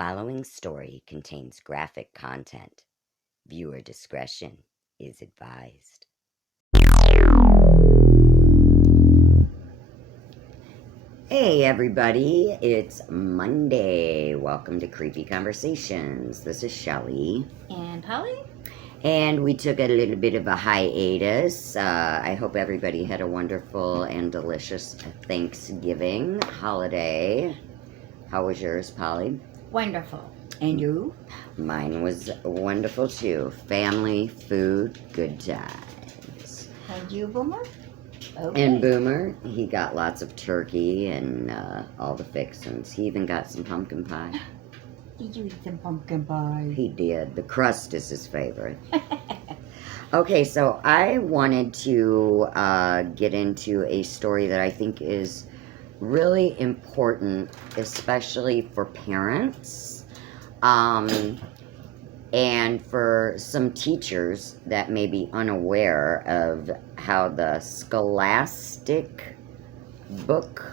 following story contains graphic content. Viewer discretion is advised. Hey everybody, it's Monday. Welcome to Creepy Conversations. This is Shelley. And Polly? And we took a little bit of a hiatus. I hope everybody had a wonderful and delicious Thanksgiving holiday. How was yours, Polly? Wonderful. And you? Mine was wonderful too. Family, food, good times. And you, Boomer? Okay. And Boomer, he got lots of turkey and all the fixins. He even got some pumpkin pie. Did you eat some pumpkin pie? He did. The crust is his favorite. Okay, so I wanted to get into a story that I think is really important, especially for parents, and for some teachers that may be unaware of how the Scholastic book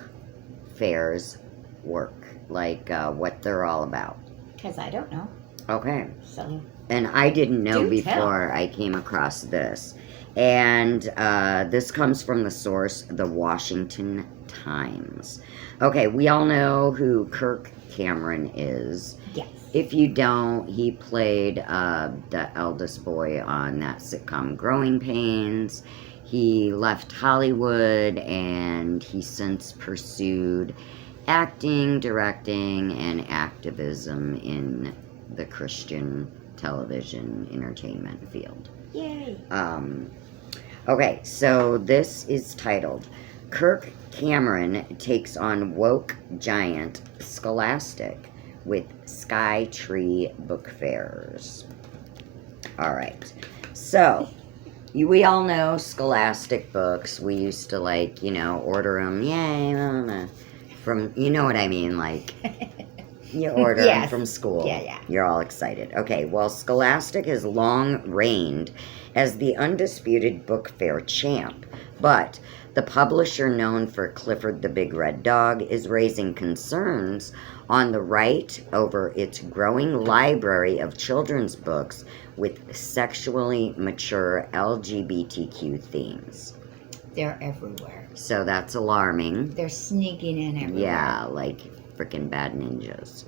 fairs work, like what they're all about. Because I don't know. Okay. So. And I didn't know Do before tell. I came across this. And this comes from the source, the Washington Times. Okay, we all know who Kirk Cameron is. Yes. If you don't, he played the eldest boy on that sitcom Growing Pains. He left Hollywood and he since pursued acting, directing, and activism in the Christian television entertainment field. Yay. Okay, so this is titled, Kirk Cameron Takes on Woke Giant Scholastic with Sky Tree Book Fairs. All right, so we all know Scholastic books. We used to order them, yay, from, you know what I mean, like, you order them Yes. from school. Yeah. You're all excited. Okay, well, Scholastic has long reigned as the undisputed book fair champ, but the publisher known for Clifford the Big Red Dog is raising concerns on the right over its growing library of children's books with sexually mature LGBTQ themes. They're everywhere. So that's alarming. They're sneaking in everywhere. Yeah, like freaking bad ninjas.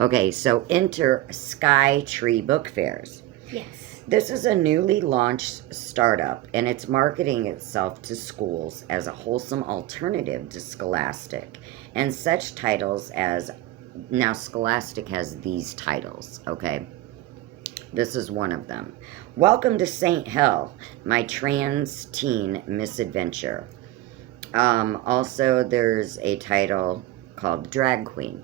Okay, so enter Sky Tree Book Fairs. Yes. This is a newly launched startup, and it's marketing itself to schools as a wholesome alternative to Scholastic. And such titles as, now Scholastic has these titles, okay? This is one of them. Welcome to St. Hell, my trans teen misadventure. Also, there's a title called Drag Queen.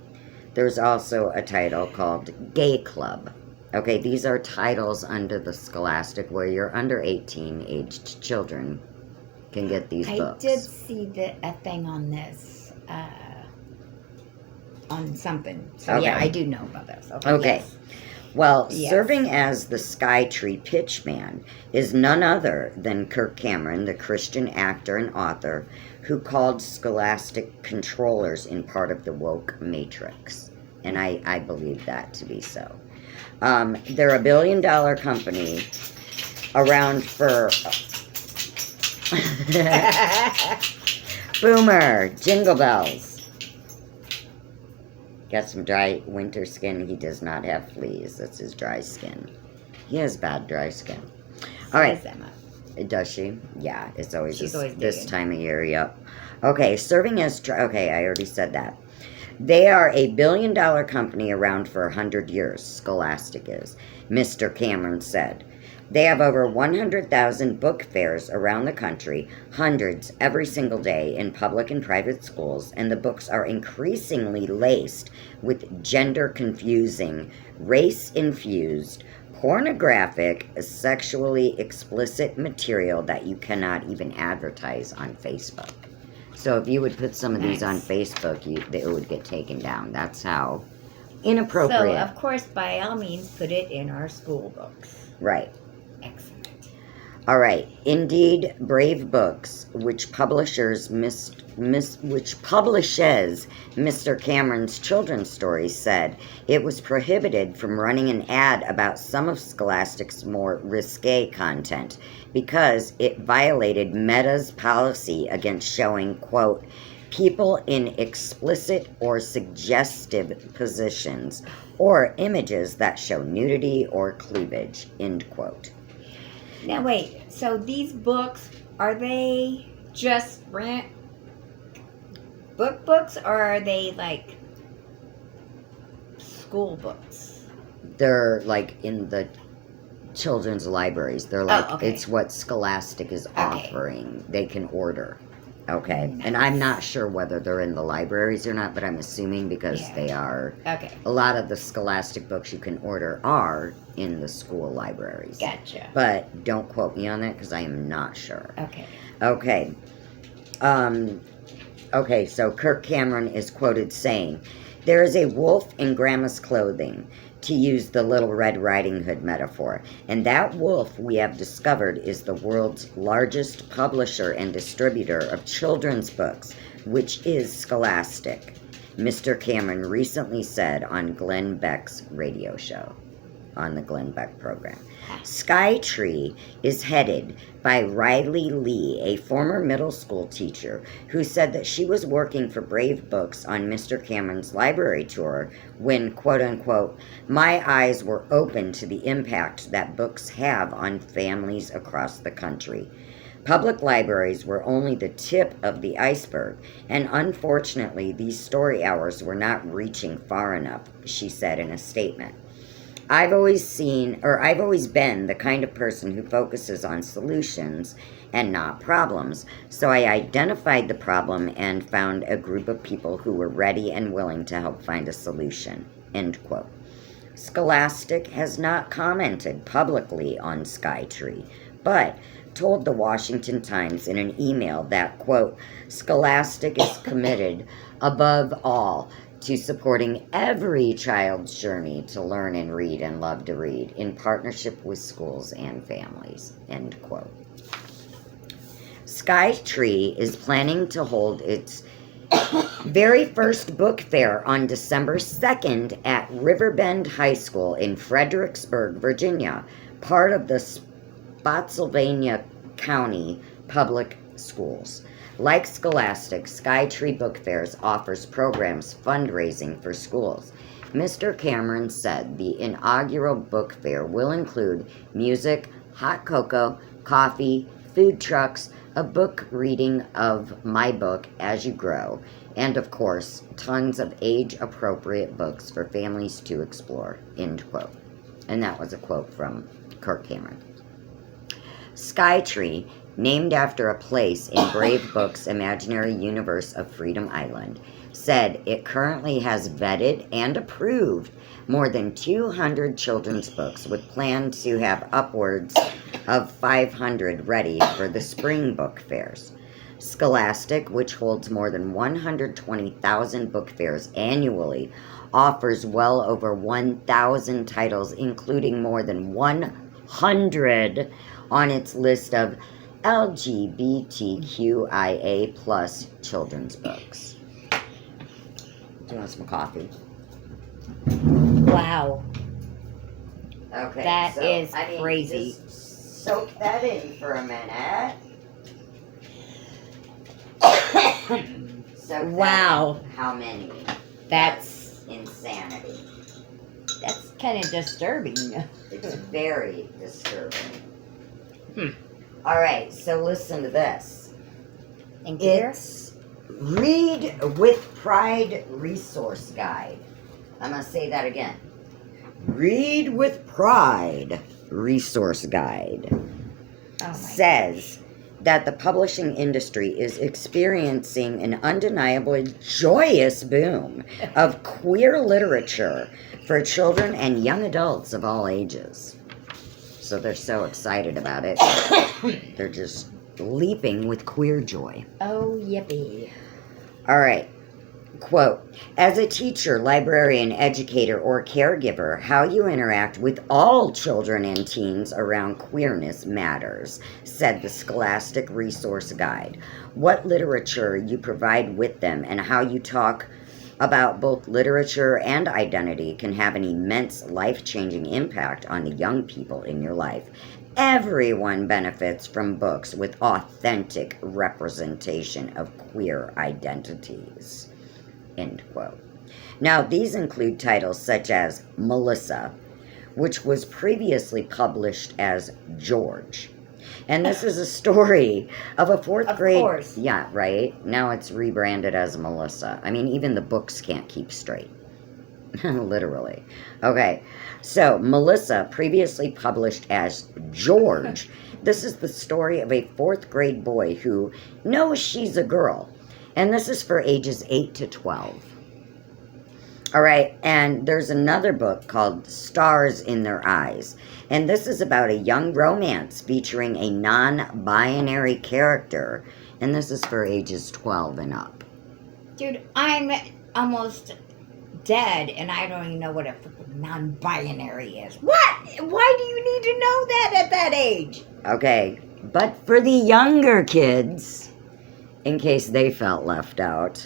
There's also a title called Gay Club. Okay, these are titles under the Scholastic where your under 18 aged children can get these books. I did see a thing on this, on something. So Okay. yeah, I do know about this. Okay. Yes. Well, Yes. serving as the Sky Tree pitchman is none other than Kirk Cameron, the Christian actor and author who called Scholastic controllers in part of the woke matrix. And I believe that to be so. They're $1 billion company around for... Boomer, jingle bells. Got some dry winter skin. He does not have fleas. That's his dry skin. He has bad dry skin. All right. Says Emma. Does she? Yeah, it's always She's this, always this digging. time of year. Yep. Okay, serving as... okay, I already said that. They are a $1 billion company around for 100 years, Scholastic is, Mr. Cameron said. They have over 100,000 book fairs around the country, hundreds every single day in public and private schools, and the books are increasingly laced with gender-confusing, race-infused, pornographic, sexually explicit material that you cannot even advertise on Facebook. So if you would put some of these on Facebook, it would get taken down. That's how inappropriate. So, of course, by all means, put it in our school books. Right. Excellent. All right. Indeed, Brave Books, which publishers which publishes Mr. Cameron's children's stories, said it was prohibited from running an ad about some of Scholastic's more risque content because it violated Meta's policy against showing, quote, people in explicit or suggestive positions or images that show nudity or cleavage, end quote. Now wait, so these books, are they just books, or are they like school books? They're like in the children's libraries. They're like, okay. It's what Scholastic is offering. They can order. Okay. Nice. And I'm not sure whether they're in the libraries or not, but I'm assuming because they are. Okay. A lot of the Scholastic books you can order are in the school libraries. Gotcha. But don't quote me on that because I am not sure. Okay. Okay. Okay, so Kirk Cameron is quoted saying, there is a wolf in grandma's clothing, to use the Little Red Riding Hood metaphor, and that wolf, we have discovered, is the world's largest publisher and distributor of children's books, which is Scholastic, Mr. Cameron recently said on Glenn Beck's radio show, on the Glenn Beck program. Skytree is headed by Riley Lee, a former middle school teacher who said that she was working for Brave Books on Mr. Cameron's library tour when, quote-unquote, my eyes were open to the impact that books have on families across the country. Public libraries were only the tip of the iceberg, and unfortunately these story hours were not reaching far enough, she said in a statement. I've always been the kind of person who focuses on solutions and not problems. So I identified the problem and found a group of people who were ready and willing to help find a solution, end quote. Scholastic has not commented publicly on Skytree, but told the Washington Times in an email that, quote, Scholastic is committed above all to supporting every child's journey to learn and read and love to read in partnership with schools and families, end quote. Skytree is planning to hold its very first book fair on December 2nd at Riverbend High School in Fredericksburg, Virginia, part of the Spotsylvania County Public Schools. Like Scholastic, Skytree Book Fairs offers programs fundraising for schools. Mr. Cameron said the inaugural book fair will include music, hot cocoa, coffee, food trucks, a book reading of my book, As You Grow, and of course, tons of age-appropriate books for families to explore, end quote. And that was a quote from Kirk Cameron. Skytree, named after a place in Brave Books' imaginary universe of Freedom Island, said it currently has vetted and approved more than 200 children's books with plans to have upwards of 500 ready for the spring book fairs. Scholastic, which holds more than 120,000 book fairs annually, offers well over 1,000 titles, including more than 100 on its list of LGBTQIA plus children's books. Do you want some coffee? Wow. Okay. That is crazy. Just soak that in for a minute. Wow. How many? That's insanity. That's kind of disturbing. It's very disturbing. Hmm. All right, so listen to this. Thank you. It's Read with Pride Resource Guide. I'm going to say that again. Read with Pride Resource Guide says that the publishing industry is experiencing an undeniably joyous boom of queer literature for children and young adults of all ages. So they're so excited about it. They're just leaping with queer joy. Oh, yippee. All right. Quote, as a teacher, librarian, educator, or caregiver, how you interact with all children and teens around queerness matters, said the Scholastic Resource Guide. What literature you provide with them and how you talk about both literature and identity can have an immense life-changing impact on the young people in your life. Everyone benefits from books with authentic representation of queer identities. End quote. Now, these include titles such as Melissa, which was previously published as George. And this is a story of a fourth grade. Of course. Yeah, right? Now it's rebranded as Melissa. I mean, even the books can't keep straight. Literally. Okay, so Melissa, previously published as George. This is the story of a fourth grade boy who knows she's a girl. And this is for ages 8 to 12. All right, and there's another book called Stars in Their Eyes. And this is about a young romance featuring a non-binary character. And this is for ages 12 and up. Dude, I'm almost dead, and I don't even know what a freaking non-binary is. What? Why do you need to know that at that age? Okay, but for the younger kids, in case they felt left out.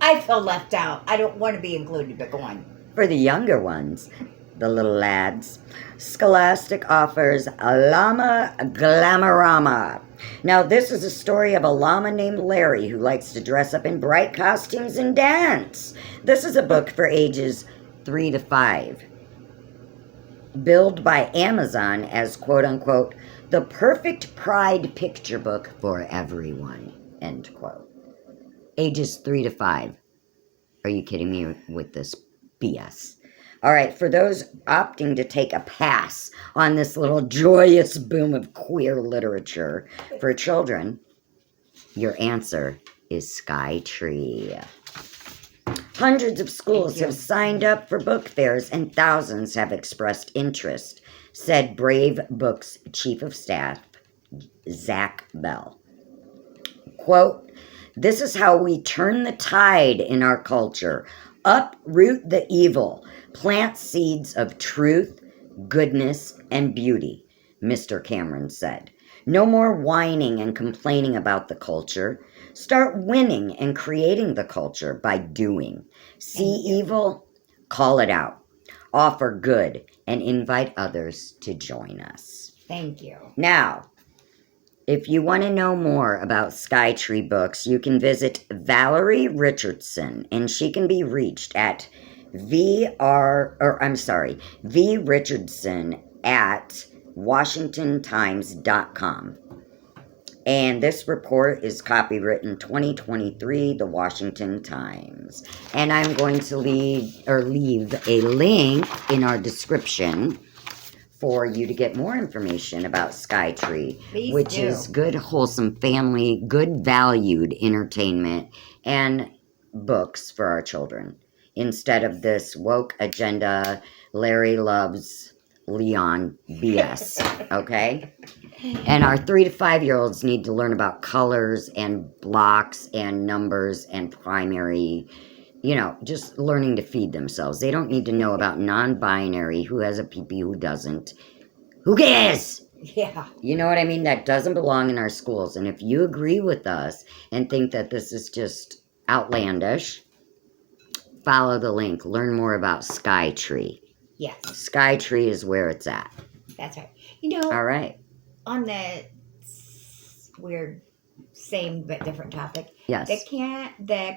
I feel left out. I don't want to be included, but go on. For the younger ones, the little lads, Scholastic offers Llama Glamorama. Now, this is a story of a llama named Larry who likes to dress up in bright costumes and dance. This is a book for ages 3 to 5. Billed by Amazon as, quote-unquote, the perfect pride picture book for everyone, end quote. Ages 3 to 5. Are you kidding me with this BS? All right, for those opting to take a pass on this little joyous boom of queer literature for children, your answer is Sky Tree. Hundreds of schools have signed up for book fairs and thousands have expressed interest, said Brave Books Chief of Staff Zach Bell. Quote, this is how we turn the tide in our culture, uproot the evil, plant seeds of truth, goodness, and beauty, Mr. Cameron said. No more whining and complaining about the culture. Start winning and creating the culture by doing. See evil, call it out. Offer good, and invite others to join us. Thank you. Now, if you want to know more about Skytree Books, you can visit Valerie Richardson, and she can be reached at vrichardson at washingtontimes.com. And this report is copywritten 2023, The Washington Times. And I'm going to leave a link in our description for you to get more information about Skytree, which is good, wholesome family, good valued entertainment and books for our children. Instead of this woke agenda, Larry loves Leon BS, okay? And our 3 to 5 year olds need to learn about colors and blocks and numbers and primary, just learning to feed themselves. They don't need to know about non-binary, who has a pee-pee, who doesn't. Who cares? Yeah. You know what I mean? That doesn't belong in our schools. And if you agree with us and think that this is just outlandish, follow the link. Learn more about Skytree. Yes. Skytree is where it's at. That's right. All right. On the weird, same but different topic. Yes. The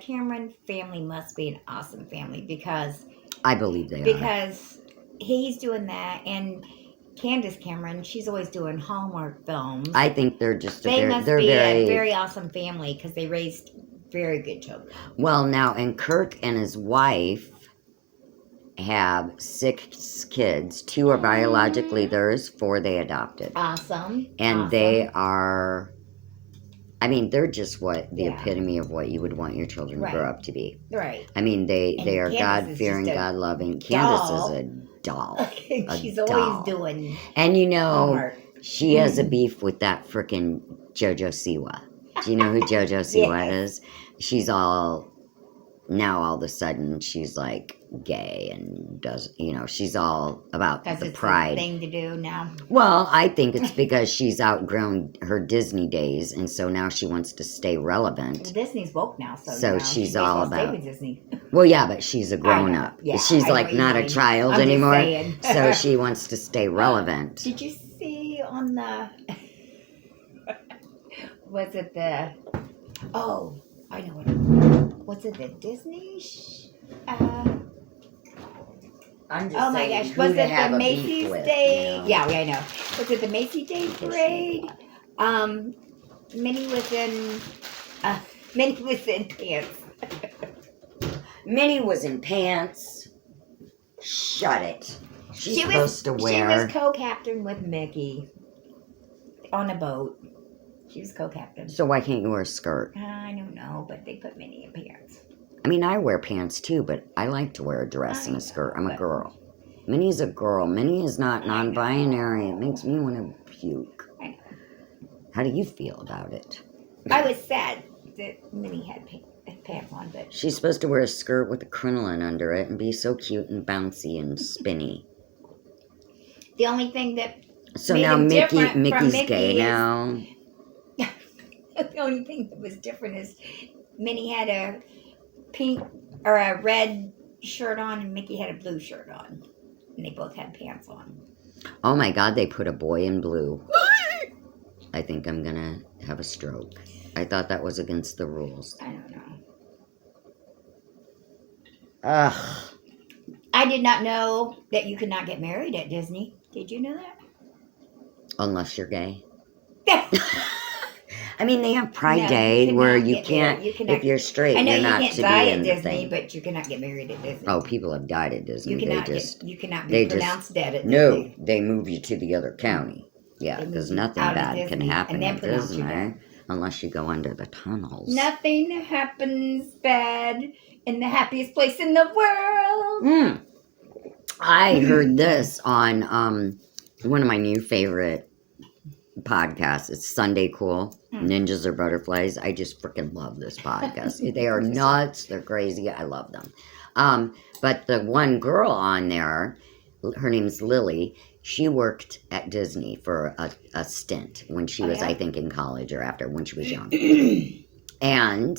Cameron family must be an awesome family because I believe they are. Because he's doing that, and Candace Cameron, she's always doing Hallmark films. I think they're just they must be a very awesome family because they raised very good children. Well, now, and Kirk and his wife have 6 kids. 2 are biologically theirs, 4 they adopted. Awesome. And they are, they're just the epitome of what you would want your children to grow up to be. Right. They are God-fearing, God-loving. Candace is a doll. She's always doing And Hallmark. She has a beef with that frickin' JoJo Siwa. Do you know who JoJo Siwa is? She's all now all of a sudden she's like gay and does, she's all about Because the it's pride. the thing to do now. Well, I think it's because she's outgrown her Disney days, and so now she wants to stay Well, relevant. Disney's woke now, so, So she she's may as all well stay about- with Disney. Well, yeah, but she's a I know. grown up. Yeah, She's I know like what you not a mean. child I'm just anymore. saying. So she wants to stay relevant. Did you see on the... Was it the... Oh, I know what it was. it the Disney... I'm just Oh my saying gosh, who was to it have the a beef Macy's with, Day? Yeah, I know. Was it the Macy's Day Because she- parade? Minnie was in pants. Minnie was in pants. Shut it. She's She supposed to wear. She was co-captain with Mickey on a boat. She was co-captain. So why can't you wear a skirt? I don't know, but they put Minnie in pants. I mean, I wear pants too, but I like to wear a dress and a skirt. I'm a girl. Minnie's a girl. Minnie is not non-binary. It makes me want to puke. I know. How do you feel about it? I was sad that Minnie had pants on, but She's supposed to wear a skirt with a crinoline under it and be so cute and bouncy and spinny. the only thing that So Made now him different from Mickey's Mickey gay is- now. the only thing that was different is Minnie had a pink or a red shirt on and Mickey had a blue shirt on. And they both had pants on. Oh my God, they put a boy in blue. I think I'm gonna have a stroke. I thought that was against the rules. I don't know. Ugh. I did not know that you could not get married at Disney. Did you know that? Unless you're gay. I mean, they have Pride No, Day you where cannot you get can't, married. You cannot- if you're straight, I know you're you not can't to die be at in the Disney, thing. but you cannot get married at Disney. Oh, people have died at Disney. you cannot They just, you cannot they be just- pronounced dead at no, Disney. they move you to the other county. Yeah, They move because you nothing out of bad can Disney happen and then at pronounce you Disney dead. unless you go under the tunnels. Nothing happens bad in the happiest place in the world. Mm. I heard this on one of my new favorite podcasts. It's Sunday Cool. Ninjas or Butterflies. I just freaking love this podcast. They are nuts. They're crazy. I love them. But the one girl on there, her name's Lily. She worked at Disney for a stint when she was, yeah? I think, in college or after when she was young. And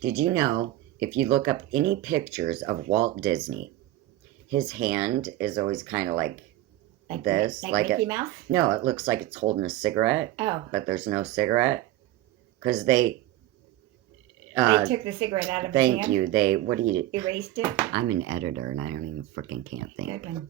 did you know, if you look up any pictures of Walt Disney, his hand is always kind of like this. Like Mickey Mouse? No, it looks like it's holding a cigarette, Oh. but there's no cigarette. Because they They took the cigarette out of his thank hand. you. They, what do you, Erased it. I'm an editor and I don't even freaking can't think. Good one.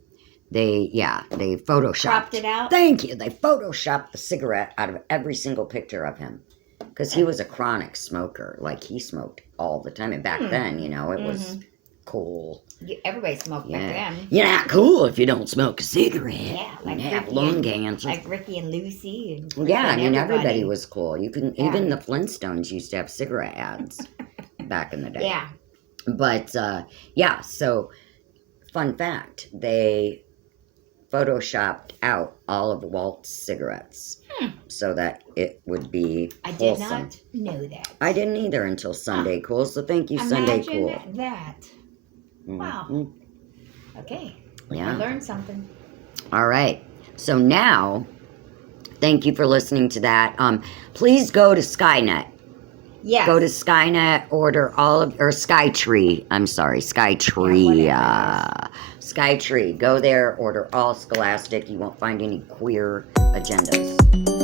They photoshopped. Cropped it out. Thank you. They photoshopped the cigarette out of every single picture of him. Because he was a chronic smoker. Like, he smoked all the time. And back then, it was cool. Everybody smoked back then. You're not cool if you don't smoke a cigarette. Yeah, like you have Ricky lung and- cancer. Like Ricky and Lucy. And Well, yeah, I mean, everybody everybody was cool. You can Yeah. even the Flintstones used to have cigarette ads back in the day. Yeah. But yeah, so fun fact, they photoshopped out all of Walt's cigarettes so that it would be I did wholesome. not know that. I didn't either until Sunday Cool. So thank you, Sunday Imagine Cool. that. Wow. Mhm. Okay. Yeah. I learned something. All right. So now, thank you for listening to that. Please go to Skynet. Yes. Go to Skynet, order all of, or Skytree. I'm sorry, Skytree. Yeah, Skytree. Go there, order all Scholastic. You won't find any queer agendas.